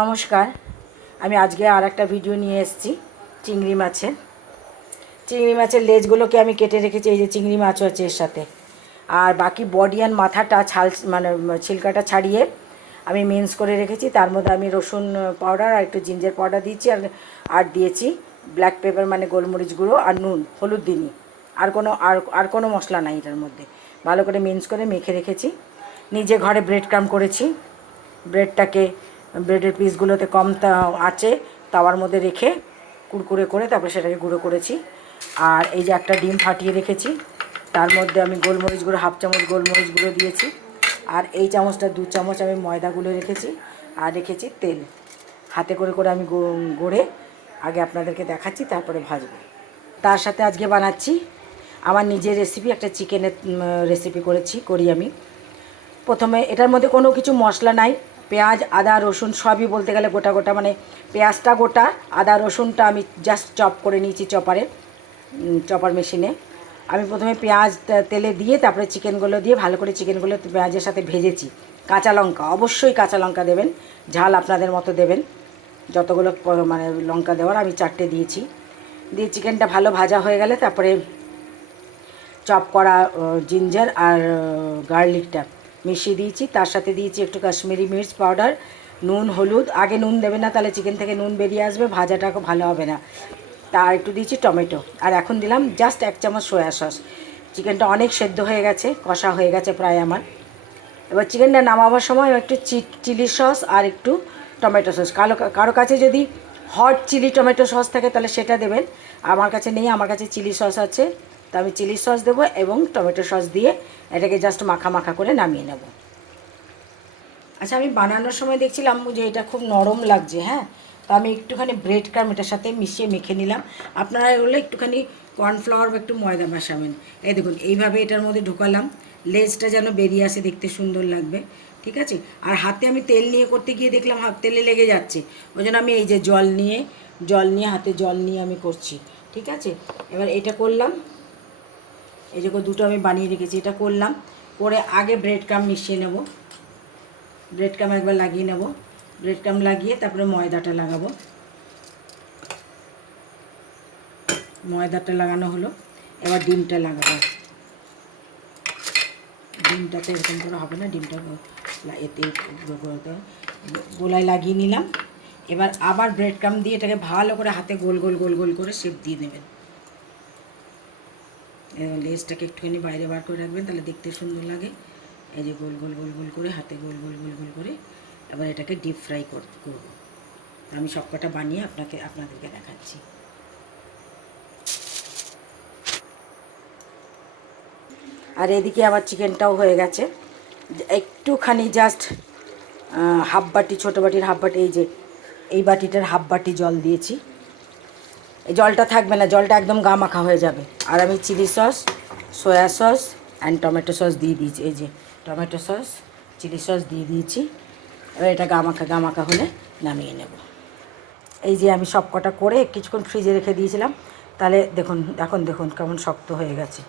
নমস্কার, আমি আজকে আর একটা ভিডিও নিয়ে এসেছি, চিংড়ি মাছের। চিংড়ি মাছের লেজগুলোকে আমি কেটে রেখেছি, এই যে চিংড়ি মাছও আছে এর সাথে। আর বাকি বডি অ্যান্ড মাথাটা ছাল মানে ছিলকাটা ছাড়িয়ে আমি মিন্স করে রেখেছি। তার মধ্যে আমি রসুন পাউডার আর একটু জিঞ্জার পাউডার দিয়েছি আর আর দিয়েছি ব্ল্যাক পেপার মানে গোলমরিচ গুঁড়ো আর নুন, হলুদ দিনই আর কোনো, আর আর কোনো মশলা নাই এটার মধ্যে। ভালো করে মিন্স করে মেখে রেখেছি। নিজে ঘরে ব্রেড ক্রাম করেছি। ব্রেডটাকে ব্রেডের পিসগুলোতে কম আঁচে তাওয়ার মধ্যে রেখে কুড়কুড়ে করে তারপরে সেটাকে গুঁড়ো করেছি। আর এই যে একটা ডিম ফাটিয়ে রেখেছি, তার মধ্যে আমি গোলমরিচ গুঁড়ো, হাফ চামচ গোলমরিচ গুঁড়ো দিয়েছি। আর এই চামচটা, দু চামচ আমি ময়দাগুলো রেখেছি, আর রেখেছি তেল। হাতে করে করে আমি গড়ে আগে আপনাদেরকে দেখাচ্ছি, তারপরে ভাজবো। তার সাথে আজকে বানাচ্ছি আমার নিজের রেসিপি একটা চিকেনের রেসিপি করেছি, করি আমি। প্রথমে এটার মধ্যে কোনো কিছু মশলা নাই পেঁয়াজ, আদা, রসুন সবই বলতে গেলে গোটা গোটা মানে পেঁয়াজটা গোটা, আদা, রসুনটা আমি জাস্ট চপ করে নিয়েছি চপারে চপার মেশিনে আমি প্রথমে পেঁয়াজ তেলে দিয়ে, তারপরে চিকেনগুলো দিয়ে ভালো করে চিকেনগুলো পেঁয়াজের সাথে ভেজেছি। কাঁচা লঙ্কা, অবশ্যই কাঁচা লঙ্কা দেবেন, ঝাল আপনাদের মতো দেবেন। যতগুলো মানে লঙ্কা দেওয়ার আমি চারটে দিয়েছি। দিয়ে চিকেনটা ভালো ভাজা হয়ে গেলে তারপরে চপ করা জিঞ্জার আর গার্লিকটা মিশিয়ে দিয়েছি। তার সাথে দিয়েছি একটু কাশ্মীরি মির্চ পাউডার, নুন, হলুদ। আগে নুন দেবে না, তাহলে চিকেন থেকে নুন বেরিয়ে আসবে, ভাজাটা ভালো হবে না। তার একটু দিয়েছি টমেটো। আর এখন দিলাম জাস্ট এক চামচ সয়া সস চিকেনটা অনেক সেদ্ধ হয়ে গেছে, কষা হয়ে গেছে প্রায় আমার। এবার চিকেনটা নামাবার সময় একটু চিলি সস আর একটু টমেটো সস কালো কারও কাছে যদি হট চিলি টমেটো সস থাকে, তাহলে সেটা দেবেন। আমার কাছে নেই, আমার কাছে চিলি সস আছে। তা আমি চিলি সস দেবো এবং টমেটো সস দিয়ে এটাকে জাস্ট মাখা মাখা করে নামিয়ে নেব। আচ্ছা আমি বানানোর সময় দেখছিলাম যে এটা খুব নরম লাগছে হ্যাঁ? তো আমি একটুখানি ব্রেড ক্রাম এটার সাথে মিশিয়ে মেখে নিলাম। আপনারা হলে একটুখানি কর্নফ্লাওয়ার বা একটু ময়দা মেশাবেন এই দেখুন, এইভাবে এটার মধ্যে ঢোকালাম। লেজটা যেন বেরিয়ে আসে দেখতে সুন্দর লাগবে, ঠিক আছে? আর হাতে আমি তেল নিয়ে করতে গিয়ে দেখলাম হাত তেলে লেগে যাচ্ছে। ওই জন্য আমি এই যে জল নিয়ে জল নিয়ে, হাতে জল নিয়ে আমি করছি, ঠিক আছে? এবার এটা করলাম। এই যে দুটো আমি বানিয়ে রেখেছি, এটা করলাম। করে আগে ব্রেড ক্রাম মিশিয়ে নেব। ব্রেড ক্রাম একবার লাগিয়ে নেব। ব্রেড ক্রাম লাগিয়ে তারপরে ময়দাটা লাগাবো। ময়দাটা লাগানো হলো। এবার ডিমটা লাগাবো। ডিমটাতে এরকম করে হবে না, ডিমটা এতে গোলায় লাগিয়ে নিলাম। এবার আবার ব্রেড ক্রাম দিয়ে এটাকে ভালো করে হাতে গোল গোল গোল গোল করে শেপ দিয়ে এবার লেজটাকে একটুখানি বাইরে বার করে রাখবেন, তাহলে দেখতে সুন্দর লাগে। এই যে গোল গোল গোল গোল করে হাতে গোল গোল গোল গোল করে এবার এটাকে ডিপ ফ্রাই করব। আমি সবকটা বানিয়ে আপনাকে, আপনাদেরকে দেখাচ্ছি। আর এদিকে আবার চিকেনটাও হয়ে গেছে। একটুখানি জাস্ট হাফ বাটি, ছোটো বাটির হাফ বাটি, এই যে, এই বাটিটার হাফ বাটি জল দিয়েছি। এই জলটা থাকবে না, জলটা একদম গা মাখা হয়ে যাবে। আর আমি chilli sauce, soya sauce and tomato sauce দিয়ে দিয়েছি, এই যে টমেটো সস, চিলি সস দিয়ে দিয়েছি। এবার এটা গা মাখা গা মাখা হলে নামিয়ে নেব। এই যে আমি সব কটা করে কিছুক্ষণ ফ্রিজে রেখে দিয়েছিলাম, তাহলে দেখুন, এখন দেখুন কেমন শক্ত হয়ে গেছে।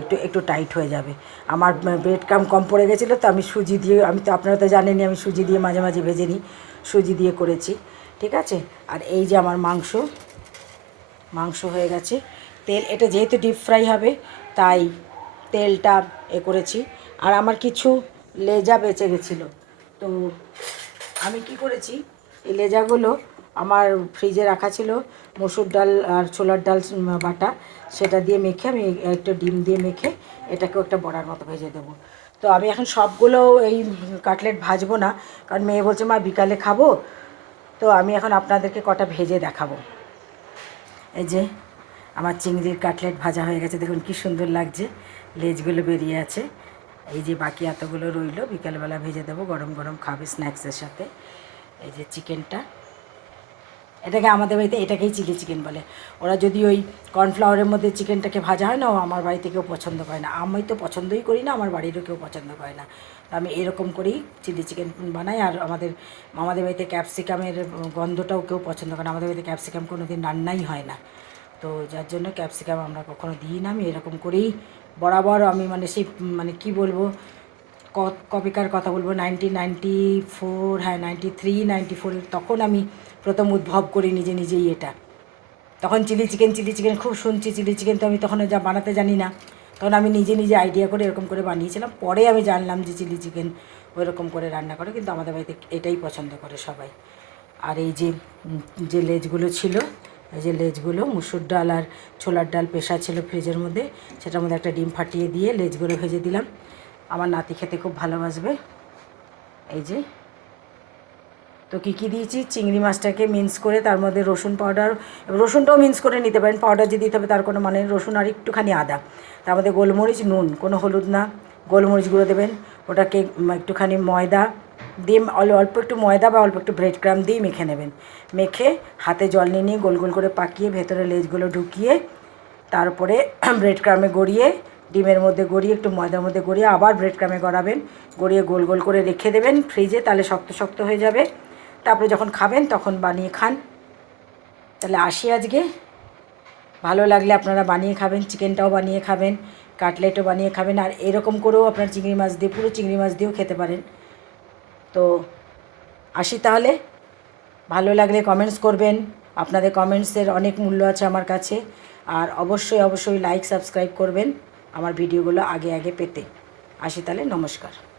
একটু একটু টাইট হয়ে যাবে। আমার ব্রেড ক্রাম কম পড়ে গেছিল, তো আমি সুজি দিয়ে, আমি তো আপনারা তো জানেনই, আমি সুজি দিয়ে মাঝে মাঝে ভেজে নিই, সুজি দিয়ে করেছি, ঠিক আছে? আর এই যে আমার মাংস মাংস হয়ে গেছে। তেল, এটা যেহেতু ডিপ ফ্রাই হবে, তাই তেলটা এ করেছি। আর আমার কিছু লেজা বেঁচে গেছিল। তো আমি কি করেছি, এই লেজাগুলো আমার ফ্রিজে রাখা ছিল, মসুর ডাল আর ছোলার ডাল বাটা, সেটা দিয়ে মেখে আমি একটা ডিম দিয়ে মেখে এটাকেও একটা বড়ার মতো ভেজে দেবো। তো আমি এখন সবগুলো এই কাটলেট ভাজবো না, কারণ মেয়ে বলছে, মা, বিকালে খাব? তো আমি এখন আপনাদেরকে কটা ভেজে দেখাবো। এই যে, আমার চিংড়ির কাটলেট ভাজা হয়ে গেছে, দেখুন কি সুন্দর লাগছে। লেজগুলো বেরিয়ে আছে। এই যে বাকি এতগুলো রইল, বিকালবেলা ভেজে দেবো, গরম গরম খাবে স্ন্যাক্সের সাথে। এই যে চিকেনটা এটাকে আমাদের বাড়িতে এটাকেই চিলি চিকেন বলে। ওরা যদি ওই কর্নফ্লাওয়ারের মধ্যে চিকেনটাকে ভাজা হয় না, ও আমার বাড়িতে কেউ পছন্দ করে না। আমি তো পছন্দই করি না, আমার বাড়িরও কেউ পছন্দ করে না। আমি এরকম করেই চিলি চিকেন বানাই, আর আমাদের আমাদের বাড়িতে ক্যাপসিকামের গন্ধটাও কেউ পছন্দ করে না। আমাদের বাড়িতে ক্যাপসিকাম কোনো দিন রান্নাই হয় না। তো যার জন্য ক্যাপসিকাম আমরা কখনো দিই না। আমি এরকম করেই বরাবর আমি মানে সেই মানে কি বলব, ক- কবেকার কথা বলব নাইনটিন নাইনটি ফোর হ্যাঁ নাইনটি থ্রি নাইনটি ফোর তখন আমি প্রথম উদ্ভব করি নিজে নিজেই এটা। তখন চিলি চিকেন চিলি চিকেন খুব শুনছি, চিলি চিকেন তো আমি তখন যা বানাতে জানি না। তখন আমি নিজে নিজে আইডিয়া করে এরকম করে বানিয়েছিলাম। পরে আমি জানলাম যে চিলি চিকেন ওইরকম করে রান্না করে, কিন্তু আমাদের বাড়িতে এটাই পছন্দ করে সবাই। আর এই যে যে লেজগুলো ছিল, এই যে লেজগুলো, মুসুর ডাল আর ছোলার ডাল পেশা ছিল ফ্রিজের মধ্যে, সেটার মধ্যে একটা ডিম ফাটিয়ে দিয়ে লেজগুলো ভেজে দিলাম। আমার নাতি খেতে খুব ভালোবাসবে। এই যে তো কী কী দিয়েছি? চিংড়ি মাছটাকে মিন্স করে তার মধ্যে রসুন পাউডার রসুনটাও মিন্স করে নিতে পারেন। পাউডার যে দিতে হবে তার কোনো মানে রসুন আর একটুখানি আদা। তার মধ্যে গোলমরিচ, নুন, কোনো হলুদ না। গোলমরিচ গুঁড়ো দেবেন। ওটাকে একটুখানি ময়দা দিয়ে অল- অল্প একটু ময়দা বা অল্প একটু ব্রেড ক্রাম দিয়ে মেখে নেবেন। মেখে হাতে জল নিয়ে নিয়ে গোল গোল করে পাকিয়ে ভেতরে লেজগুলো ঢুকিয়ে তারপরে ব্রেড ক্রামে গড়িয়ে, ডিমের মধ্যে গড়িয়ে, একটু ময়দার মধ্যে গড়িয়ে আবার ব্রেড ক্রামে গড়াবেন। গড়িয়ে গোল গোল করে রেখে দেবেন ফ্রিজে তাহলে শক্ত শক্ত হয়ে যাবে। তারপরে যখন খাবেন, তখন বানিয়ে খান। তাহলে আসি আজকে। ভালো লাগলে আপনারা বানিয়ে খাবেন, চিকেনটাও বানিয়ে খাবেন, কাটলেটও বানিয়ে খাবেন, আর এরকম করেও আপনার চিংড়ি মাছ দিয়ে, পুরো চিংড়ি মাছ দিয়েও খেতে পারেন। তো আসি তাহলে। ভালো লাগলে কমেন্টস করবেন। আপনাদের কমেন্টসের অনেক মূল্য আছে আমার কাছে। আর অবশ্যই অবশ্যই লাইক সাবস্ক্রাইব করবেন আমার ভিডিওগুলো আগে আগে পেতে। আসি তাহলে, নমস্কার।